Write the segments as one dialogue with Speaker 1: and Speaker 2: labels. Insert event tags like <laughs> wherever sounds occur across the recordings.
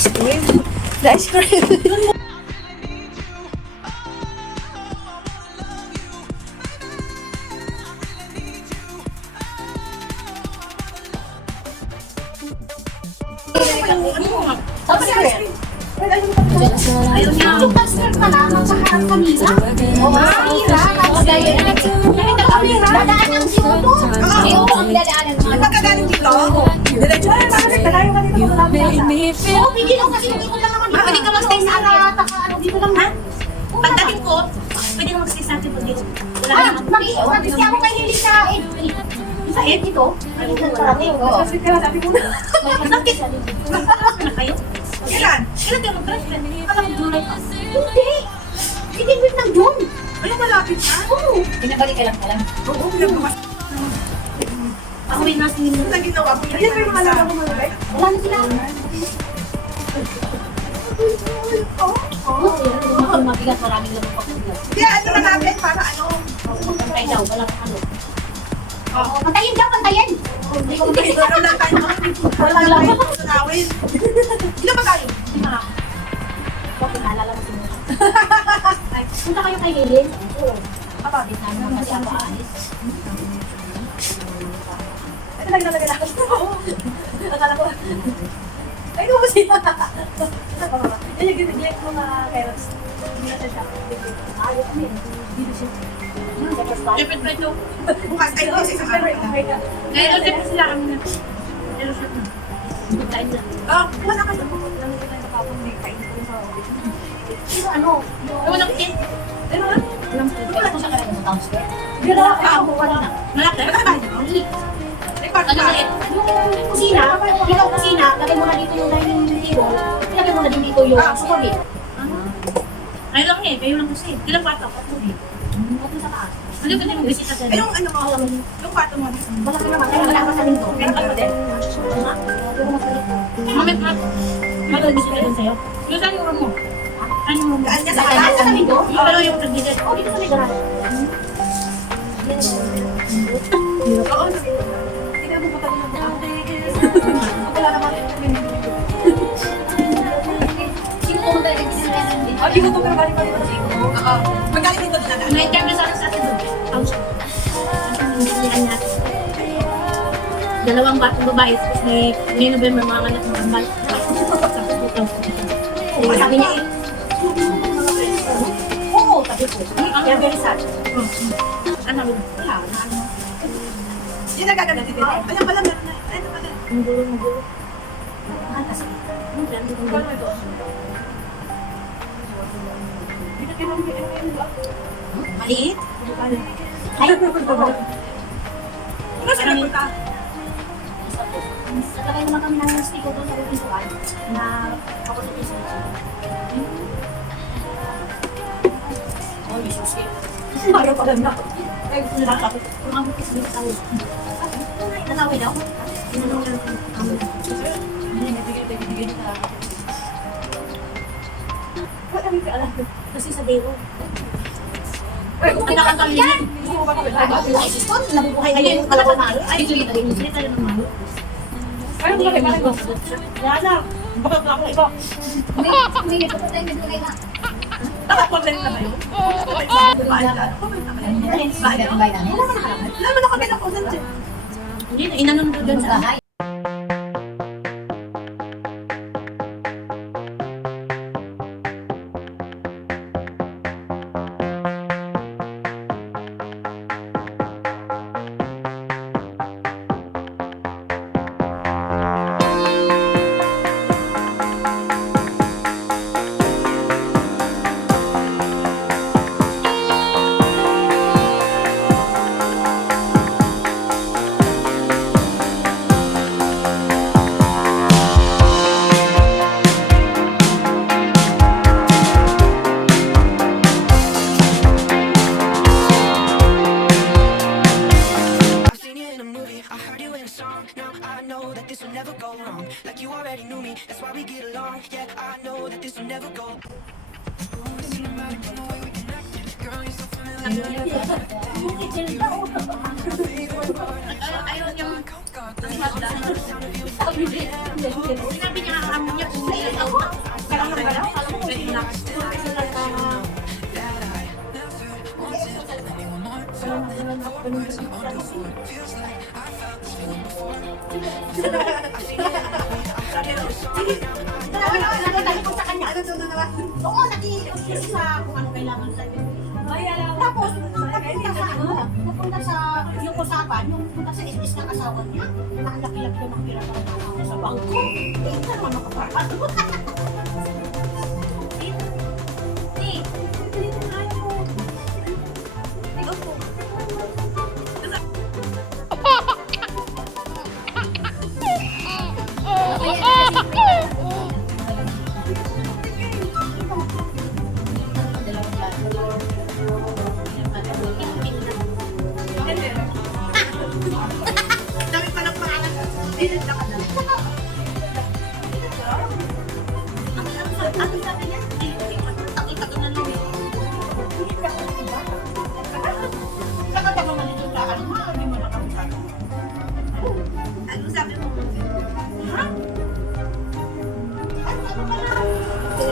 Speaker 1: screen.
Speaker 2: Ayaw niya.
Speaker 3: Pastor pa na, magpaharap kanina. O, mahira. Tapos gaya na. Dadaan ang sinuto. Eh, oo, ang dadaanan mo.
Speaker 4: Pagkagaling dito, diretso na lang. Nagtalayo ka dito sa
Speaker 3: Oo, hindi lang kasi hindi ko lang naman.
Speaker 2: Pwede ka mag-stay sa akin.
Speaker 3: Taka, ano, dito lang ha?
Speaker 2: Pagdating ko, pwede ka mag-stay sa dito. Wala
Speaker 3: Ah,
Speaker 2: ka
Speaker 3: mag-i ako kay Lily sa Ed. Sa Ed ito? Ano parating? Oo.
Speaker 4: Kasi kaya sabi ko na.
Speaker 2: Bakit? Na kayo?
Speaker 4: Kailan?
Speaker 2: Kailan kayo mag-girlfriend? Alam mo, July pa.
Speaker 3: Hindi. Hindi din ng June.
Speaker 4: Ay, malapit na.
Speaker 3: Oo.
Speaker 2: Pinabalik ka lang ka lang.
Speaker 4: Oo, pinagbukas.
Speaker 2: Ako may nasa ninyo.
Speaker 4: Ito na ginawa ko. May mga lalaman mo malapit.
Speaker 3: Wala na sila.
Speaker 2: Oh, mabigat maraming lamang pa kung
Speaker 4: Kaya ano na natin para ano.
Speaker 2: Pantay daw, wala kang ano.
Speaker 3: Oo, Pantayin ka, pantayin.
Speaker 4: Hindi ko magkakaroon lang tayo. Wala lang tayo sunawin. Ilan ba tayo?
Speaker 2: Lima. Bakit naalala mo si Mona?
Speaker 3: Ay, Punta kayo kay Lily.
Speaker 2: Oo. Na naman kasi ako aalis.
Speaker 4: Ito na ginalagay lang. <laughs> Oo. Akala ko. Ay, ba siya? Yan yung ginigyan ko mga carrots. Hindi na siya siya.
Speaker 2: Ayaw kami. Dito siya. Siyempre, ito.
Speaker 4: Bukas ay kasi sa camera.
Speaker 2: Ngayon, siyempre sila kami na. Pero siya na. Kain na.
Speaker 4: Ah, wala ka sa lang ito na nakapon may kain ko sa
Speaker 3: Pero ano?
Speaker 2: Ano nang kit?
Speaker 4: Ano na?
Speaker 2: Walang kit. Kaya ko siya kaya ng town square.
Speaker 4: Wala ka.
Speaker 3: Ako, wala na.
Speaker 2: Ano?
Speaker 3: Yung kusina, ikaw kusina, lagay mo na dito yung dining table, lagay mo na din dito yung sulit.
Speaker 2: Ay lang eh, kayo lang kasi. Ilang bata ka po eh.
Speaker 3: Mo sa taas.
Speaker 2: Ano ka din bisita sa
Speaker 4: yung ano mo, yung kwarto mo.
Speaker 3: Wala ka naman, kaya wala ka sa linto.
Speaker 2: Ano ka din?
Speaker 3: Sa linto.
Speaker 2: Mamit na. Mag-bisita din sa'yo. Yung saan yung room mo? Saan yung room mo?
Speaker 4: Saan sa taas?
Speaker 3: sa?
Speaker 2: Yung pero yung nagbigay.
Speaker 3: O, dito sa may garage.
Speaker 4: Oo, sabi ko.
Speaker 2: Dalawang batang babae. Tapos may, may November mga anak ng kambal.
Speaker 3: Oo, sabi niya eh. Oo, sabi ko. Kaya very sad.
Speaker 2: Ano? Wala.
Speaker 4: Hindi na gagawin dito. Ayan pala, meron
Speaker 2: Ang gulo, ang gulo.
Speaker 3: Kasi,
Speaker 2: Ang gulo, ang gulo. Maliit?
Speaker 3: ay.
Speaker 4: Ano sila punta?
Speaker 3: Nagkakay naman kami ng sticker doon sa pintuan na ako sa pintuan.
Speaker 2: Oh, may susi.
Speaker 4: Ayaw pa lang na.
Speaker 2: Ay, nakakapit. Kung ang bukis dito tayo.
Speaker 3: Natawid daw.
Speaker 2: Tinanong lang ang Hindi, nabigay, nabigay niya ka.
Speaker 4: Wala kami ka alam.
Speaker 2: Kasi sa Devo.
Speaker 4: Ay, kung
Speaker 2: Ang nakakami yan.
Speaker 4: Gusto mo ba kami?
Speaker 3: Ay, ito, nabubuhay
Speaker 2: Ay,
Speaker 3: na
Speaker 2: yun,
Speaker 3: yung
Speaker 2: pala
Speaker 3: kalaban
Speaker 2: ko
Speaker 3: na.
Speaker 2: na. Ay, ito yung tayo. Hindi tayo ng malo.
Speaker 4: Ay, kung kami, bakit ba?
Speaker 2: Wala na. Baka pa ako iba.
Speaker 3: Hindi, hindi, ito pa tayo nagbigay na.
Speaker 4: Nakakontent na kayo? Bahala. Comment na kayo. Bahala.
Speaker 3: Wala ka nakalaban.
Speaker 4: Wala naman ako nakakontent eh.
Speaker 2: Hindi na, inanong doon sa
Speaker 3: Bahay.
Speaker 5: I've song. Now I know that this will never go wrong. Like you already knew me, that's why we get along. Yeah, I know that this will never go.
Speaker 2: Ayaw niya. Sinabi niya ang amo niya. Hindi ako.
Speaker 4: lang ng galaw. Alam mo, kung sino na.
Speaker 3: Dalawa na ako nagtatanong ko sa kanya. Oo, nakikinig kasi sa kung ano kailangan sa Tapos, napunta sa ano, yung usapan, yung punta sa business ng asawa niya, nakalaki-laki mga pira para makakita sa bangko. Eh, ito naman makaparado.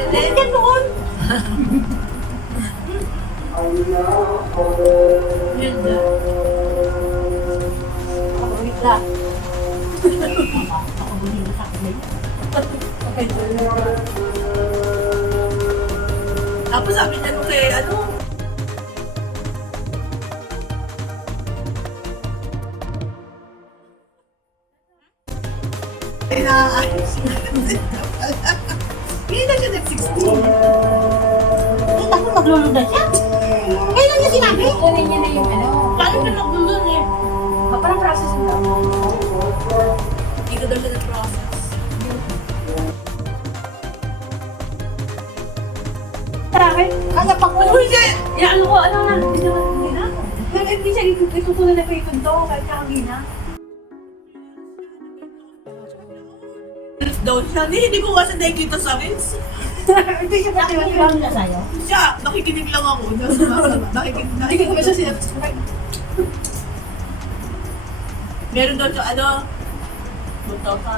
Speaker 4: Hindi doon. Ganda.
Speaker 3: Wait lang. Ako hindi na akin.
Speaker 4: Tapos sabi niya nung kay ano, Ay, naaayos na. Hindi na siya nag-16.
Speaker 3: Eh, tapos magluludan siya. Kailan niya sinabi?
Speaker 2: Kunin niya na yung ano.
Speaker 3: Paano siya nagluludan eh?
Speaker 2: Ah, parang processing daw.
Speaker 4: Hindi ko daw siya nag-process.
Speaker 3: Kaya pag
Speaker 4: Ano hindi?
Speaker 2: Ya, ano ko, ano na, hindi na, hindi na. Pero hindi siya itutuloy na kayo ito, kahit kakagina.
Speaker 4: Daw siya. Hindi, hindi ko kasi nakikita sa reels. <laughs>
Speaker 2: Hindi siya pati
Speaker 3: Nakikita nila sa'yo.
Speaker 4: Siya, nakikinig lang ako. Nakikinig,
Speaker 2: Hindi ko ba siya
Speaker 4: nakikinig.
Speaker 2: sinabi?
Speaker 4: Meron daw siya, ano, buto pa.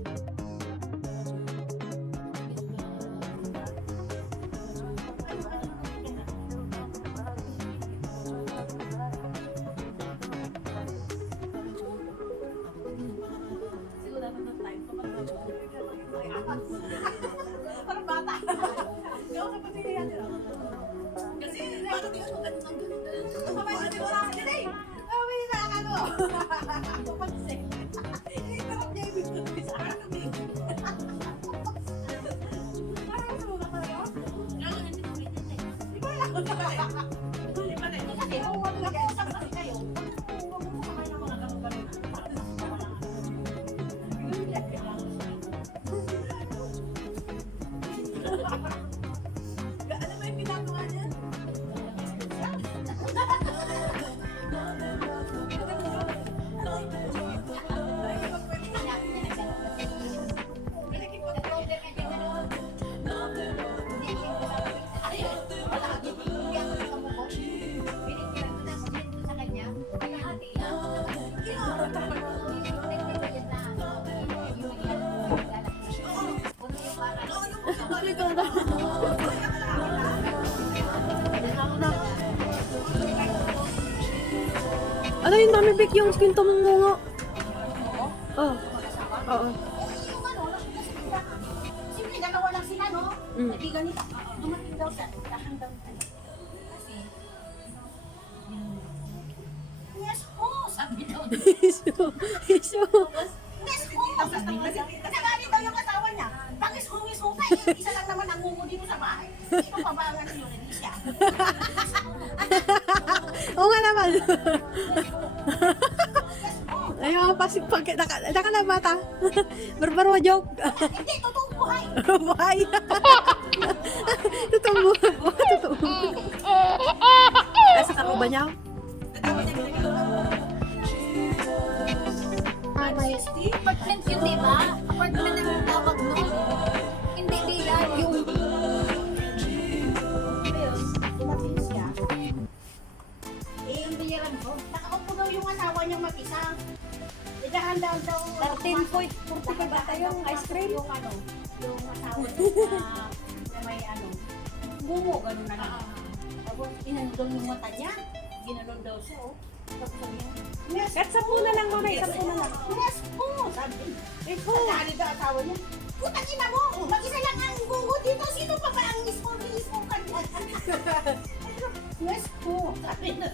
Speaker 1: Big yung skin to mong nga? Oh. Oo.
Speaker 3: Siyempre, dalawa lang sila, no?
Speaker 1: Mm.
Speaker 3: Hindi ganito. Dumating daw sa ano. Kasi, yes ho, sabi daw.
Speaker 1: Isu. <laughs> Isu.
Speaker 3: Yes daw. Nagalit daw yung asawa niya. Pangis ho, yes ho ka. eh. Isa lang naman ang ngungo dito sa bahay. Ito pa ba ang ano yun, Alicia? <laughs>
Speaker 1: Oo nga naman. Pasig pag... Naka, naka na bata. <laughs> Barbaro joke.
Speaker 3: Hindi, totoo buhay. <laughs>
Speaker 1: Buhay. Totoo buhay. Totoo. Nasa ka ba niya?
Speaker 3: Apartment yun, di ba? Apartment ang tawag nun. Hindi bilan yung... Dumating siya. Eh, yung biyaran ko. Nakaupo daw yung asawa niyang mag-isa. Igahan daw daw...
Speaker 1: 13.40 ka ba tayong ice cream?
Speaker 3: Yung ano, yung asawa na... na bungo, ganun na lang. Tapos inandun yung mata niya. Ginanon daw siya, oh. Tapos sabi niya, Yes,
Speaker 1: Kahit sampu na lang, mama. Sampu na lang.
Speaker 3: yes po, sabi. Eh po, sabi daw asawa niya. Putang ina mo, mag-isa lang ang bungo dito. Sino pa ba ang mismo-mismo kanya? <laughs> yes po, sabi na.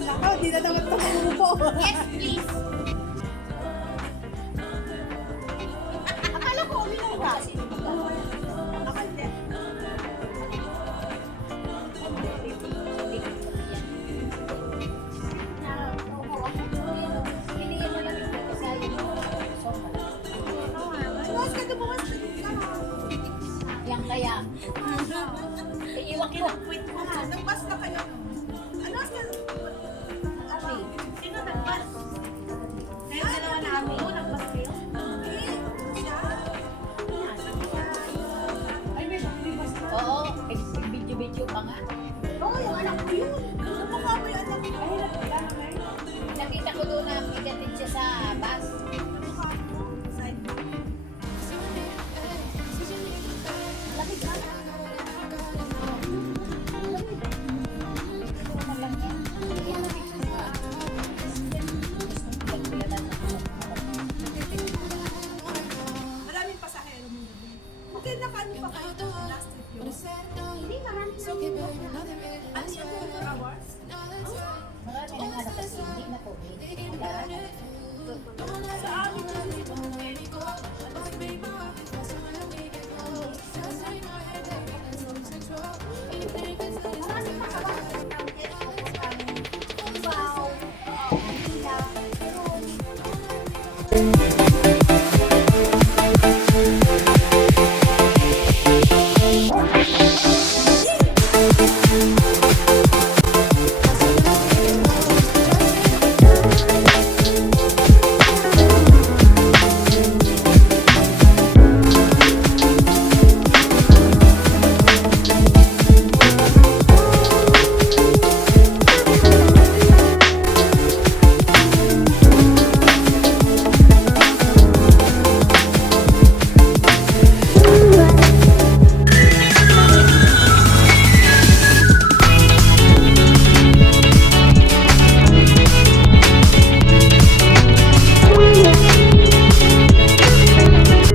Speaker 1: Nako, di na naman ito bumubo.
Speaker 4: Yes, Nakaano pa kayo last trip yun?
Speaker 3: Hindi, marami na yun.
Speaker 4: Ano yung 24 hours?
Speaker 2: Marami na nga nakasindi na COVID.
Speaker 4: Sa amin yun.
Speaker 3: Pa ka ba? Wow. Wow. Pero,